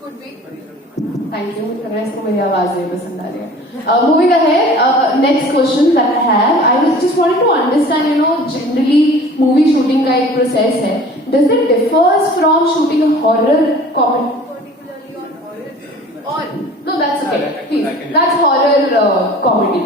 could be. Thank you. लग रहा है इसको मेरी आवाज नहीं पसंद आ रही है. Moving ahead, next question that I have, I was just wanted to understand, generally movie shooting का एक process है. Does it differs from shooting a horror comedy? Particularly on horror. Or no, that's okay. Please, that's horror comedy.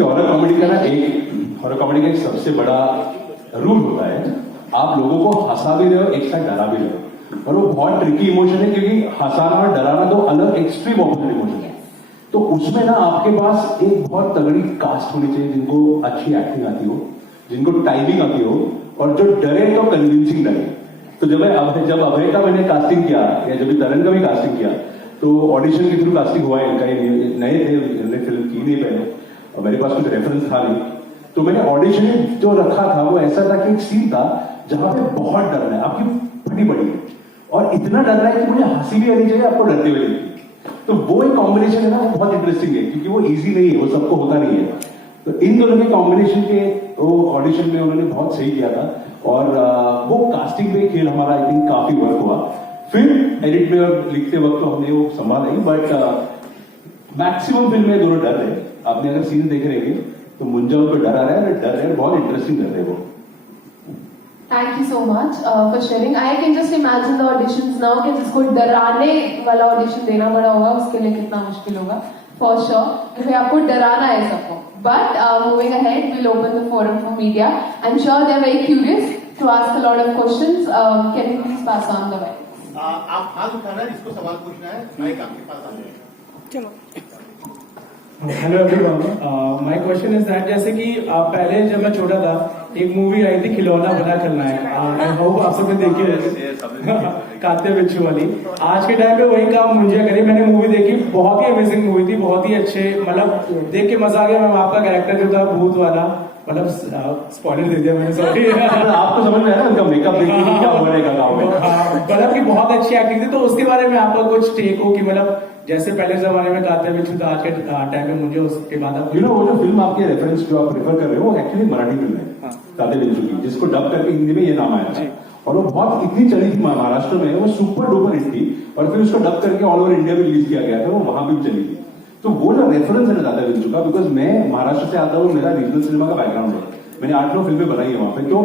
Horror comedy का horror comedy का एक सबसे बड़ा rule होता है, आप लोगों को हंसा भी रहे हो, एक साथ डरा भी रहे हो, और वो बहुत ट्रिकी इमोशन है क्योंकि हंसाना और डराना दो अलग एक्सट्रीम ऑपोजिट इमोशन है. तो उसमें ना आपके पास एक बहुत तगड़ी कास्ट होनी चाहिए जिनको अच्छी एक्टिंग आती हो, जिनको टाइमिंग आती हो, और जो डरे तो कन्विंसिंग डरे. तो जब अभय का मैंने कास्टिंग किया या जब तरन का भी कास्टिंग किया तो ऑडिशन के थ्रू कास्टिंग हुआ है. इनका नए थे, फिल्म की नहीं पहले और मेरे पास कुछ रेफरेंस था नहीं, तो मैंने ऑडिशन जो रखा था वो ऐसा था कि एक सीन था जहां पे बहुत डर रहा है, आपकी फटी पड़ी है और इतना डर रहा है कि मुझे हंसी भी आनी चाहिए, आपको डरते हुए नहीं. तो वो एक कॉम्बिनेशन है ना, वो बहुत इंटरेस्टिंग है क्योंकि वो इजी नहीं है, वो सबको होता नहीं है. तो इन दोनों के कॉम्बिनेशन के वो ऑडिशन में उन्होंने बहुत सही किया था और वो कास्टिंग में खेल हमारा आई थिंक काफी वर्क हुआ. फिर एडिट में और लिखते वक्त तो हमने वो संभाला नहीं, बट मैक्सिमम फिल्म में दोनों डर रहे. आपने अगर सीन देख रहे हैं तो मुंजा उन पर डरा रहा है, डर रहे हैं, बहुत इंटरेस्टिंग कर रहे हैं वो. Thank you so much for sharing. I can just imagine the auditions now कि जिसको डराने वाला ऑडिशन देना पड़ा होगा उसके लिए कितना मुश्किल होगा for sure. क्योंकि आपको डराना है सबको. But moving ahead, we'll open the forum for media. I'm sure they are very curious to ask a lot of questions. Can you please pass on the mic? आप हाथ उठाना है, जिसको सवाल पूछना है माइक आपके पास आ जाएगा. Hello everyone, my question is that जैसे कि पहले जब मैं छोटा था एक मूवी आई थी खिलौना बना खलनायक. आई होप आप सबने देखी है काते बिच्छू वाली. आज के टाइम पे वही काम मुंजिया करी. मैंने मूवी देखी, बहुत ही अमेजिंग मूवी थी, बहुत ही अच्छे, मतलब देख के मजा आ गया. मैम आपका कैरेक्टर जो था भूत वाला, मतलब स्पॉइलर दे दिया मैंने, सॉरी. आपको समझ में आया ना उनका मेकअप देखिए क्या बनेगा गाँव में. मतलब की बहुत अच्छी एक्टिंग थी. तो उसके बारे में आपका कुछ टेक हो कि मतलब जैसे पहले जमाने में काते बिच्छू था, आज के टाइम में मुझे उसके बाद आप वो जो फिल्म आपके रेफरेंस जो आप प्रेफर कर रहे हो वो एक्चुअली मराठी फिल्म है काते बिच्छू की, जिसको डब करके हिंदी में ये नाम आया था और वो बहुत इतनी चली थी महाराष्ट्र में, वो सुपर डुपर हिट थी और फिर उसको डब करके ऑल ओवर इंडिया में रिलीज किया गया था, वो वहां भी चली थी. तो वो जो रेफरेंस है ना काते बिच्छू का, बिकॉज मैं महाराष्ट्र से आता हूँ, मेरा रीजनल सिनेमा का बैकग्राउंड है, मैंने 8-9 फिल्में बनाई है वहां पे, तो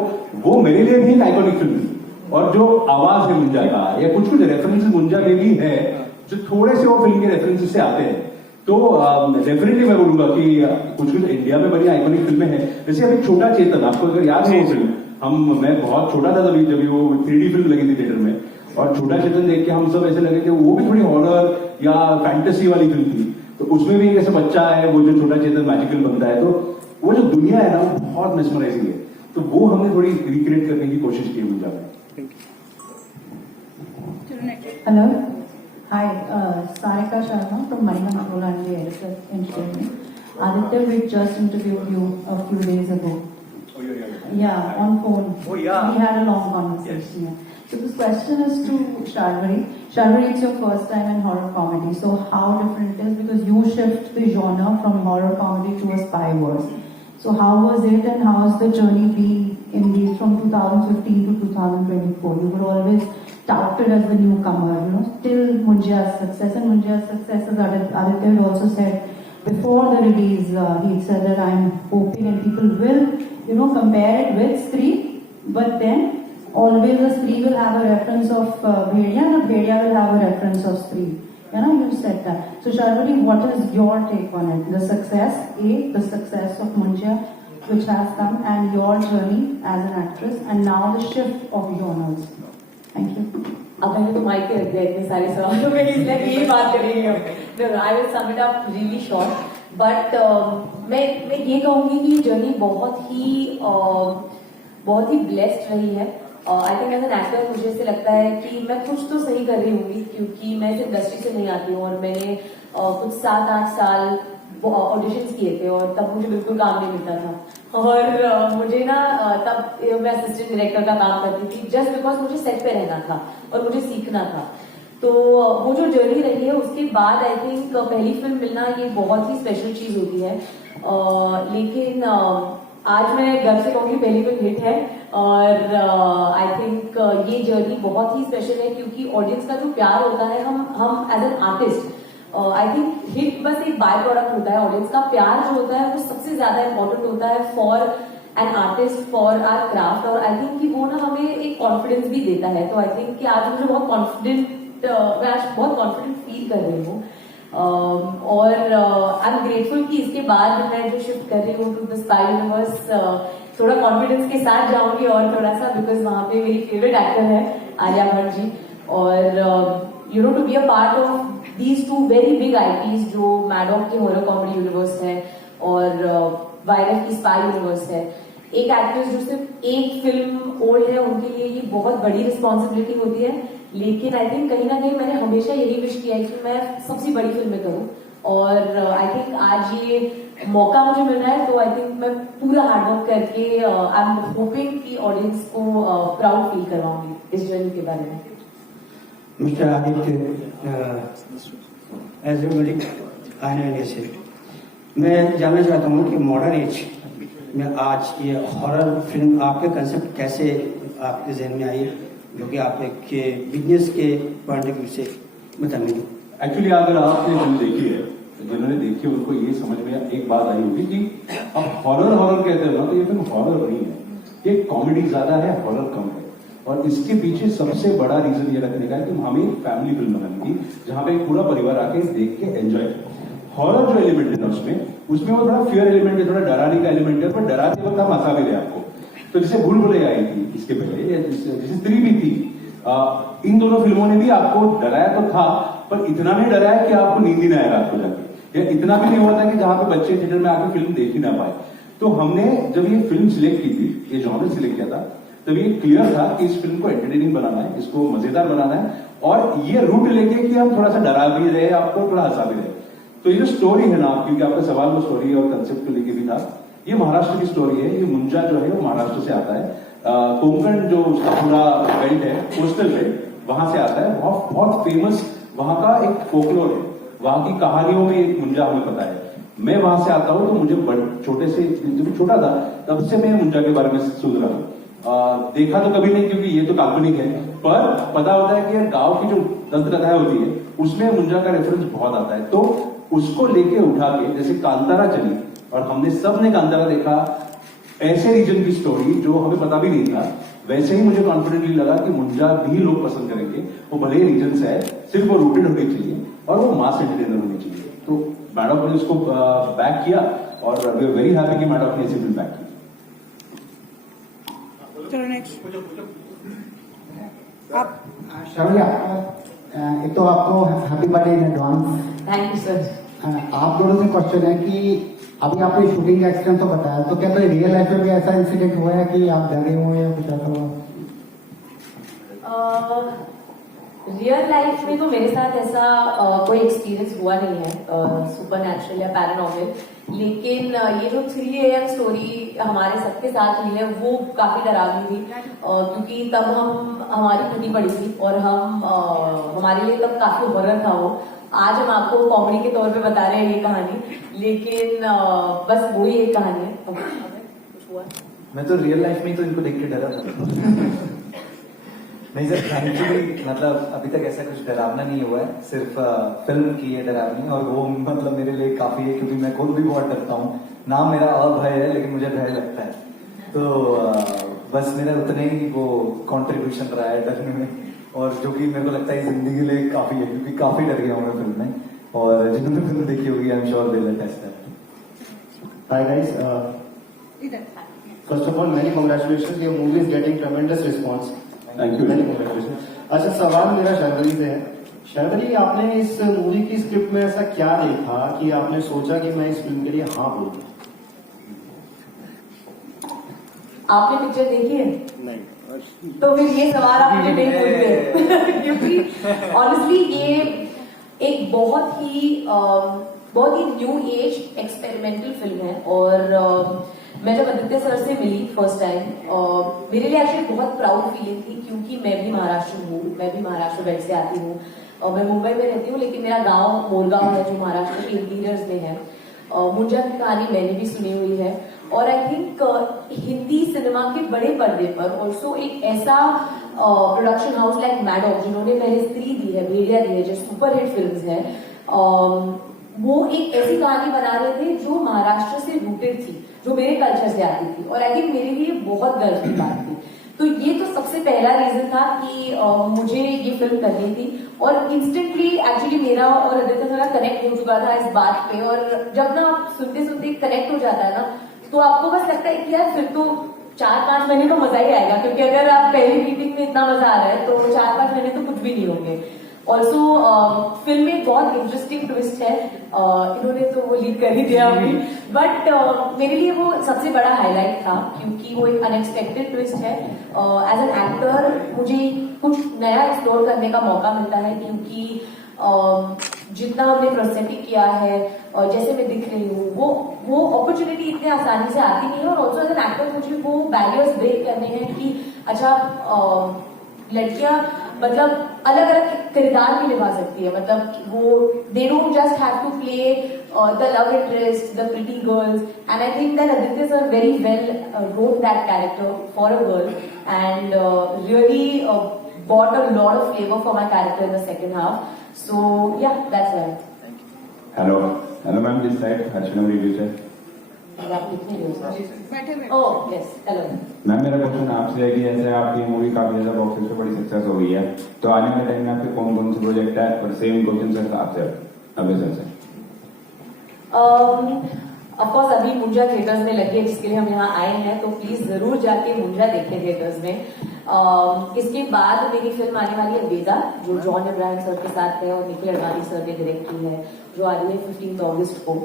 वो मेरे लिए भी एक आइकॉनिक फिल्म थी. और जो आवाज है मुंजा का या कुछ कुछ रेफरेंसेस मुंजा में भी है जो थोड़े से वो फिल्म के रेफरेंसेस से आते हैं, तो डेफिनेटली मैं बोलूंगा कि कुछ कुछ इंडिया में बड़ी आइकॉनिक फिल्में हैं. जैसे अभी छोटा चेतन, आपको अगर याद है वो फिल्म, मैं बहुत छोटा था तभी जब वो 3D फिल्म लगी थी थिएटर में, और छोटा चेतन देख के हम सब ऐसे लगे कि वो भी थोड़ी हॉरर या फैंटेसी वाली फिल्म थी. तो उसमें भी एक ऐसा बच्चा है वो जो छोटा चेतन मैजिकल बनता है, तो वो जो दुनिया है ना वो बहुत मेस्मराइजिंग है. तो वो हमने थोड़ी रिक्रिएट करने की कोशिश की मुझे. Hello. Hi, Sarika Sharma from Marina Matola and the editor Entertainment. Aditya, we just interviewed you a few days ago. Oh, yeah. Yeah, on phone. Oh, yeah. We had a long conversation. Yes. Yeah. So this question is to Sharvari. Sharvari, it's your first time in horror comedy. So how different it is, because you shift the genre from horror comedy to a spy wars. So how was it and how has the journey been in the from 2015 to 2024? You were always touted as the newcomer, till Munjia's success. And Munjia's success, as Aditya had also said, before the release, he said that I'm hoping and people will, compare it with Stree, but then always the Stree will have a reference of Bhediya and a Bhediya will have a reference of Stree. You said that. So Sharvari, what is your take on it? The success of Munjia, which has come, and your journey as an actress, and now the shift of genres. Thank you. अब मैंने तो mic पे रख दिया इतने सारे सवालों में, इसलिए यही बात करेंगे हम. I will sum it up really short, but मैं ये कहूंगी कि ये जर्नी बहुत ही ब्लेस्ड रही है. I think as an actor मुझे ऐसे लगता है कि मैं कुछ तो सही कर रही होंगी, क्योंकि मैं इस इंडस्ट्री से नहीं आती हूँ और मैंने कुछ 7-8 साल ऑडिशंस किए थे और तब मुझे बिल्कुल काम नहीं मिलता था. और मुझे ना तब मैं असिस्टेंट डायरेक्टर का काम करती थी, जस्ट बिकॉज मुझे सेट पे रहना था और मुझे सीखना था. तो वो जो जर्नी रही है उसके बाद आई थिंक पहली फिल्म मिलना ये बहुत ही स्पेशल चीज होती है. लेकिन आज मैं गर्व से कहूँगी पहली फिल्म हिट है और आई थिंक ये जर्नी बहुत ही स्पेशल है क्योंकि ऑडियंस का जो प्यार होता है हम as an artist I think hit बस एक बाय प्रोडक्ट होता है। ऑडियंस का प्यार जो होता है वो सबसे ज्यादा इंपॉर्टेंट होता है for an artist for our craft और आई थिंक कि वो ना हमें एक कॉन्फिडेंस भी देता है। तो आई थिंक कि आज मुझे बहुत कॉन्फिडेंट मैं आज बहुत कॉन्फिडेंट फील कर रही हूँ और आई एम ग्रेटफुल कि इसके बाद मैं जो शिफ्ट कर रही हूँ टू द स्पाई यूनिवर्स थोड़ा कॉन्फिडेंस के साथ जाऊंगी और थोड़ा सा बिकॉज वहां पे मेरी फेवरेट एक्टर है आलिया भट्ट जी और you know to be a part of these two very big IPs जो मैडॉक की हॉरर कॉमेडी यूनिवर्स है और वायरस की स्पाई यूनिवर्स है। एक एक्ट्रेस जो सिर्फ एक फिल्म ओल्ड है उनके लिए ये बहुत बड़ी रिस्पॉन्सिबिलिटी होती है, लेकिन आई थिंक कहीं ना कहीं मैंने हमेशा यही विश किया है कि मैं सबसे बड़ी फिल्में करूं और आई थिंक आज ये मौका मुझे मिल रहा है तो आई थिंक मैं पूरा हार्डवर्क करके आई एम होपिंग कि ऑडियंस को प्राउड फील करवाऊंगी इस जर्नी के बारे में। मिस्टर आदित्य एज ए बड़ी आने से मैं जानना चाहता हूँ कि मॉडर्न एज में आज ये हॉरर फिल्म आपके कंसेप्ट कैसे आपके जहन में आई जो कि आप एक बिजनेस के पॉइंट ऑफ व्यू से बताएंगे। एक्चुअली अगर आपने फिल्म देखी है जिन्होंने देखी उनको ये समझ में एक बात आई होगी कि अब हॉरर कहते हैं ना तो ये फिल्म हॉरर नहीं है, ये कॉमेडी ज्यादा है हॉरर कम है और इसके पीछे सबसे बड़ा रीजन ये रखने का है कि हमें एक फैमिली फिल्म बनानी थी जहां पे एक पूरा परिवार आके देख के एंजॉय। हॉरर जो एलिमेंट है ना उसमें वो थोड़ा फियर एलिमेंट है, थोड़ा डराने का एलिमेंट है, पर डराते वक्त हम हंसा भी रहे आपको। तो जैसे भूल भुलैया आई थी इसके पहले जैसे स्त्री भी थी, इन दोनों फिल्मों ने भी आपको डराया तो था पर इतना नहीं डराया कि आपको नींद ही ना आए रात को जाके, या इतना भी नहीं हुआ था कि जहां पे बच्चे थिएटर में आके फिल्म देख ही ना पाए। तो हमने जब ये फिल्म सिलेक्ट की थी, ये जॉनर सिलेक्ट किया था, तब ये क्लियर था कि इस फिल्म को एंटरटेनिंग बनाना है, इसको मजेदार बनाना है और ये रूट लेके कि हम थोड़ा सा डरा भी रहे आपको, थोड़ा हंसा भी रहे। तो ये जो स्टोरी है ना, क्योंकि आपका सवाल वो स्टोरी और कंसेप्ट को लेके भी था, ये महाराष्ट्र की स्टोरी है। ये मुंजा जो है वो महाराष्ट्र से आता है, कोंकण जो उसका पूरा बेल्ट है कोस्टल बेल्ट वहां से आता है। बहुत फेमस वहां का एक फोकलोर है, वहां की कहानियों में एक मुंजा हमें पता है। मैं वहां से आता हूं तो मुझे छोटे से जब छोटा था तब से मैं मुंजा के बारे में सुन रहा हूं। देखा तो कभी नहीं क्योंकि ये तो काल्पनिक है, पर पता होता है कि गांव की जो दंत कथाएं होती है उसमें मुंजा का रेफरेंस बहुत आता है। तो उसको लेके उठा के जैसे कांतारा चली और हमने सबने कांतारा देखा, ऐसे रीजन की स्टोरी जो हमें पता भी नहीं था, वैसे ही मुझे कॉन्फिडेंटली लगा कि मुंजा भी लोग पसंद करेंगे। वो भले ही रीजन से है, सिर्फ वो रूटेड होनी चाहिए और वो मास एंटरटेनर होनी चाहिए। तो मैडम ने उसको बैक किया और वी आर वेरी हैप्पी कि मैडम ने इसे फिल्म बैक की। श्रवणी, एक तो आपको happy birthday in advance. Thank you sir. आप दोनों से क्वेश्चन है कि अभी आपने शूटिंग का एक्सीडेंट तो बताया, तो क्या कोई रियल लाइफ में भी ऐसा इंसिडेंट हुआ है कि आप डरे हो या कुछ ऐसा हुआ? रियल लाइफ में तो मेरे साथ ऐसा कोई एक्सपीरियंस हुआ नहीं है सुपर नेचुरल या पैरानॉर्मल, लेकिन ये जो 3 AM स्टोरी हमारे सबके साथ हुई है वो काफी डरावनी थी क्योंकि तब हमारी फटी पड़ी थी और हमारे लिए तब काफी हॉरर था वो। आज हम आपको कॉमेडी के तौर पे बता रहे हैं ये कहानी, लेकिन बस वही एक कहानी है। कुछ हुआ? मैं तो रियल लाइफ में तो इनको देख के डरा था। नहीं सर, थैंकफुली मतलब अभी तक ऐसा कुछ डरावना नहीं हुआ है, सिर्फ फिल्म की है डरावनी और वो मतलब मेरे लिए काफी है क्योंकि मैं खुद भी बहुत डरता हूँ। नाम मेरा अभय है लेकिन मुझे भय लगता है, तो बस मेरा उतना ही वो कंट्रीब्यूशन रहा है डरने में, और जो कि मेरे को लगता है जिंदगी के लिए काफी है क्योंकि काफी डर गया हूँ मैं फिल्म में, और जिन्होंने फिल्म देखी होगी I am sure they will taste that. Hi guys, first of all many congratulations, your movie is getting tremendous response. Thank you. अच्छा, सवाल मेरा शर्वरी से है। शर्वरी, आपने इस मूवी की स्क्रिप्ट में ऐसा क्या देखा कि आपने सोचा कि मैं इस फिल्म के लिए हाँ बोल दूं? आपने पिक्चर देखी है? नहीं। तो फिर ये सवाल आप मुझे नहीं पूछते क्योंकि ऑनेस्टली ये एक बहुत ही न्यू एज एक्सपेरिमेंटल फिल्म है और मैं जब आदित्य सर से मिली फर्स्ट टाइम मेरे लिए एक्चुअली बहुत प्राउड फीलिंग थी क्योंकि मैं भी महाराष्ट्र हूँ, मैं भी महाराष्ट्र बेल्ट से आती हूँ और मैं मुंबई में रहती हूँ, लेकिन मेरा गांव मोरगांव है जो महाराष्ट्र के इंटीरियर्स में है। मुंजा की कहानी मैंने भी सुनी हुई है और आई थिंक हिंदी सिनेमा के बड़े पर्दे पर ऑल्सो एक ऐसा प्रोडक्शन हाउस लाइक मैडॉक, जिन्होंने पहले स्त्री दी है, भेड़िया दी है, जो सुपरहिट फिल्म्स है, वो एक ऐसी कहानी बना रहे थे जो महाराष्ट्र से रूटेड थी, जो मेरे कल्चर से आती थी, और आई थिंक मेरे लिए बहुत गर्व की बात थी। तो ये तो सबसे पहला रीजन था कि मुझे ये फिल्म करनी थी, और इंस्टेंटली एक्चुअली मेरा और आदित्य थोड़ा कनेक्ट हो चुका था इस बात पे, और जब ना आप सुनते सुनते कनेक्ट हो जाता है ना, तो आपको बस लगता है कि यार फिर तो 4-5 महीने तो मजा ही आएगा, क्योंकि अगर आप पहली मीटिंग में इतना मजा आ रहा है तो 4-5 महीने तो कुछ भी नहीं होंगे। ऑल्सो फिल्म में बहुत इंटरेस्टिंग ट्विस्ट है, इन्होंने तो वो लीड कर ही दिया अभी, बट मेरे लिए वो सबसे बड़ा हाईलाइट था, क्योंकि वो एक अनएक्सपेक्टेड ट्विस्ट है। एज एन एक्टर मुझे कुछ नया एक्सप्लोर करने का मौका मिलता है, क्योंकि जितना हमने प्रोसेसिंग किया है और जैसे मैं दिख रही हूँ, वो अपॉर्चुनिटी इतने आसानी से आती नहीं है, और ऑल्सो एज एन एक्टर मुझे वो बैरियर्स ब्रेक करने हैं कि अच्छा लड़कियां मतलब अलग अलग किरदार भी निभा सकती है, मतलब वो they don't just have to play the love interest, the pretty girls, and I think that Aditya sir very well wrote that character for a girl, and really brought a lot of flavor for my character in the second half. So yeah, that's why. Hello ma'am, this side Harshina review से। Oh yes, hello. Ma'am मेरा question आपसे है कि ऐसे आपकी movie काफी ज्यादा box office पे बड़ी सक्सेस हो गई है, तो आने वाले टाइम में आपके कौन कौन से प्रोजेक्ट है, और सेम क्वेश्चन सर आपसे अभी सर से। ऑफकोर्स अभी मुंजा थिएटर्स में लगी है, जिसके लिए हम यहाँ आए हैं, तो प्लीज जरूर जाके मुंजा देखें थिएटर्स में। इसके बाद मेरी फिल्म आने वाली है वेदा, जो जॉन इब्राहिम सर के साथ है और निखिल अडवाणी सर ने डायरेक्ट की है, जो आ रही है 15 अगस्त को।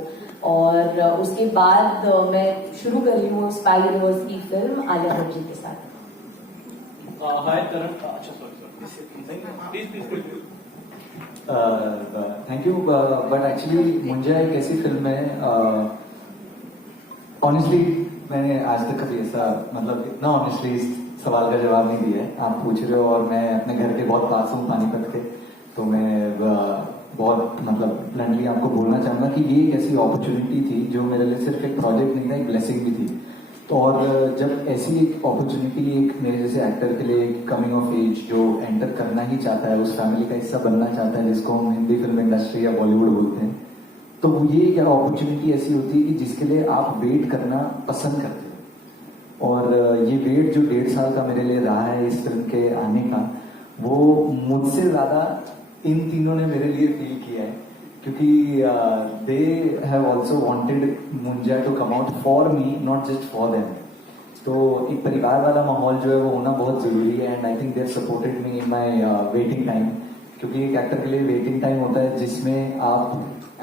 और उसके बाद मैं शुरू कर रही हूँ स्पाई यूनिवर्स की फिल्म आलिया भट्ट जी के साथ। हाय करण, अच्छा sorry thank you, but actually Munjya एक ऐसी फिल्म है, ऑनेस्टली मैंने आज तक कभी ऐसा मतलब इतना ऑनेस्टली इस सवाल का जवाब नहीं दिया है। आप पूछ रहे हो और मैं अपने घर के बहुत पास हूँ पानीपत के, तो मैं बहुत मतलब ब्लंटली आपको बोलना चाहूंगा कि ये एक ऐसी अपॉर्चुनिटी थी जो मेरे लिए सिर्फ एक प्रोजेक्ट नहीं था, एक ब्लेसिंग भी थी। तो और जब ऐसी एक अपॉर्चुनिटी एक मेरे जैसे एक्टर के लिए कमिंग ऑफ एज जो एंटर करना ही चाहता है, उस फैमिली का हिस्सा बनना चाहता है, जिसको हम हिंदी फिल्म इंडस्ट्री या बॉलीवुड बोलते हैं, तो ये एक अपॉर्चुनिटी ऐसी होती है कि जिसके लिए आप वेट करना पसंद करते हो। और ये वेट जो 1.5 साल का मेरे लिए रहा है इस फिल्म के आने का, वो मुझसे ज्यादा इन तीनों ने मेरे लिए फील किया है, क्योंकि they have also wanted Munjya to come out for me, not just for them. तो एक परिवार वाला माहौल जो है वो होना बहुत जरूरी है, and I think they have supported me in my waiting time, क्योंकि एक एक्टर के लिए वेटिंग टाइम होता है जिसमें आप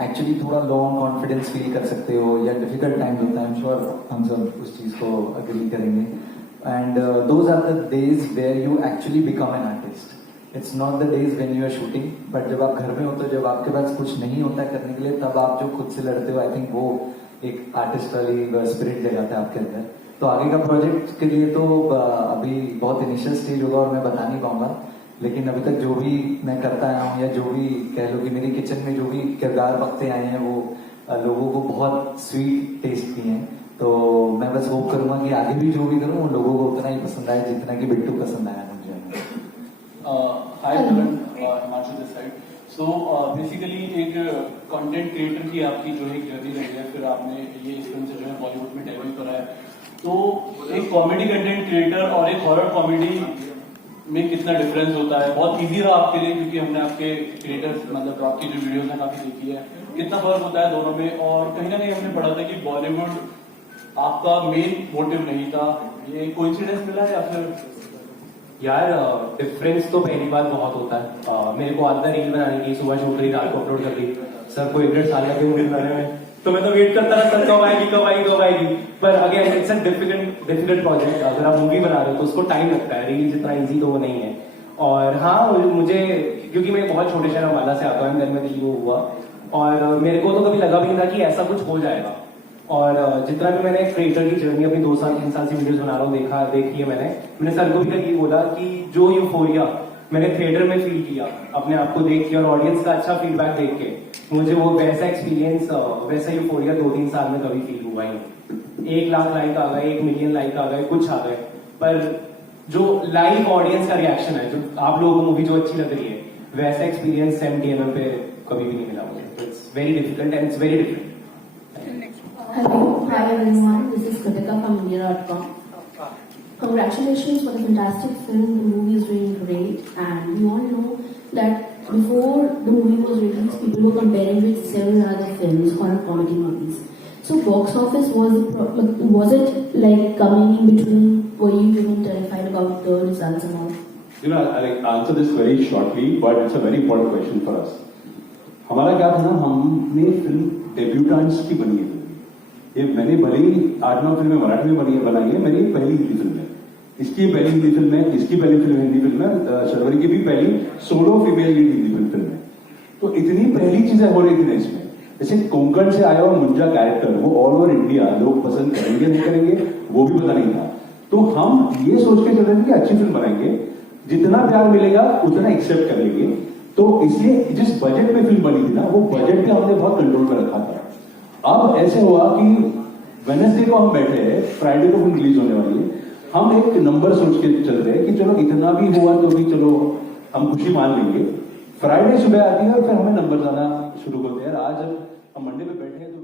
एक्चुअली थोड़ा लॉन्ग कॉन्फिडेंस फील कर सकते हो, या डिफिकल्ट टाइम होता है। आई एम श्योर हम सब उस चीज को अग्री करेंगे, and those are the days where you actually become an artist. It's not the days when you are shooting, but जब आप घर में होते हो, जब आपके पास कुछ नहीं होता है करने के लिए, तब आप जो खुद से लड़ते हो, आई थिंक वो एक आर्टिस्ट वाली स्पिरिट जगाता है आपके अंदर। तो आगे का प्रोजेक्ट के लिए तो अभी बहुत इनिशियल स्टेज होगा और मैं बता नहीं पाऊंगा, लेकिन अभी तक जो भी मैं करता आया हूँ, या जो भी कह लो कि मेरी किचन में जो भी किरदार पकते आए हैं, वो लोगों को बहुत स्वीट टेस्ट किए हैं। तो मैं बस होप करूंगा कि आगे भी जो भी करूँ वो लोगों को उतना ही पसंद आए जितना कि बिट्टू पसंद आया मुझे। Hi Karan, Himanshu this side. So basically एक कंटेंट क्रिएटर की आपकी जो एक जर्नी रही है, फिर आपने ये इस फिल्म से जो है बॉलीवुड में डेब्यू करा है, तो एक कॉमेडी कंटेंट क्रिएटर और एक हॉरर कॉमेडी में कितना डिफरेंस होता है? बहुत इजी रहा आपके लिए, क्योंकि हमने आपके क्रिएटर्स मतलब आपकी जो वीडियोस हैं काफी देखी है, कितना फर्क होता है दोनों में? और कहीं ना कहीं हमने पढ़ा था कि बॉलीवुड आपका मेन मोटिव नहीं था, ये कोइंसिडेंस मिला या फिर? यार डिफरेंस तो पहली बात बहुत होता है। मेरे को आदत है रील बनाने की, सुबह शूट करी, रात को अपलोड कर दी। सर को 1.5 साल लगे मुझे बनाने में, तो मैं तो वेट करता रहा सर कब आएगी। पर again it's a difficult project. अगर आप मूवी बना रहे हो तो उसको टाइम लगता है, रील जितना ईजी तो वो नहीं है। और हाँ, मुझे क्योंकि मैं बहुत छोटे शहर अम्बाला से आता हूँ, घर में दिल्ली वो हुआ, और मेरे को तो कभी लगा भी नहीं था कि ऐसा कुछ हो जाएगा। और जितना भी मैंने क्रिएटर की जर्नी अपनी 2 साल 3 साल से वीडियोस बना रहा हूँ देखी है मैंने सर को भी कभी बोला कि जो यूफोरिया मैंने थिएटर में फील किया अपने आप को देख के और ऑडियंस का अच्छा फीडबैक देख के मुझे वो वैसा एक्सपीरियंस वैसा यूफोरिया 2-3 साल में कभी फील हुआ ही नहीं। 1 लाख लाइक आ गए, 1 मिलियन लाइक आ गए, कुछ आ गए, पर जो लाइव ऑडियंस का रिएक्शन है, जो आप लोगों को मूवी जो अच्छी लग रही है, वैसा एक्सपीरियंस 70mm पे कभी भी नहीं मिला मुझे। It's very difficult and it's very different. Hello, hi everyone. This is Kritika from India.com. Congratulations for the fantastic film. The movie is really great, and we all know that before the movie was released, people were comparing with several other films, horror comedy movies. So, box office was it like coming in between? Were you even terrified about the results and all? You know, I'll answer this very shortly, but it's a very important question for us. हमारा क्या था ना, हमने film debutantes की बनी है। ये मैंने भले ही 8-9 फिल्में मराठी में बनाई है, मेरी पहली हिंदी फिल्म है, इसकी पहली हिंदी फिल्म है, इसकी पहली फिल्म हिंदी फिल्म है, शर्वरी की भी पहली solo female lead Hindi film है। तो इतनी पहली चीजें हो रही थी ना इसमें, जैसे कोंकण से आया हुआ मुंजा कैरेक्टर वो ऑल ओवर इंडिया लोग पसंद करेंगे नहीं करेंगे वो भी पता नहीं था। तो हम ये सोच के चल रहे थे कि अच्छी फिल्म बनाएंगे, जितना प्यार मिलेगा उतना एक्सेप्ट कर लेंगे। तो इसलिए जिस बजट में फिल्म बनी थी ना, वो बजट भी हमने बहुत कंट्रोल में रखा था। अब ऐसे हुआ कि वेडनेसडे को हम बैठे हैं, फ्राइडे को फिल्म रिलीज होने वाली है, हम एक नंबर सोच के चल रहे हैं कि चलो इतना भी हुआ तो भी चलो हम खुशी मान लेंगे। फ्राइडे सुबह आती है और फिर हमें नंबर आना शुरू होते हैं। आज हम मंडे पे बैठे हैं तो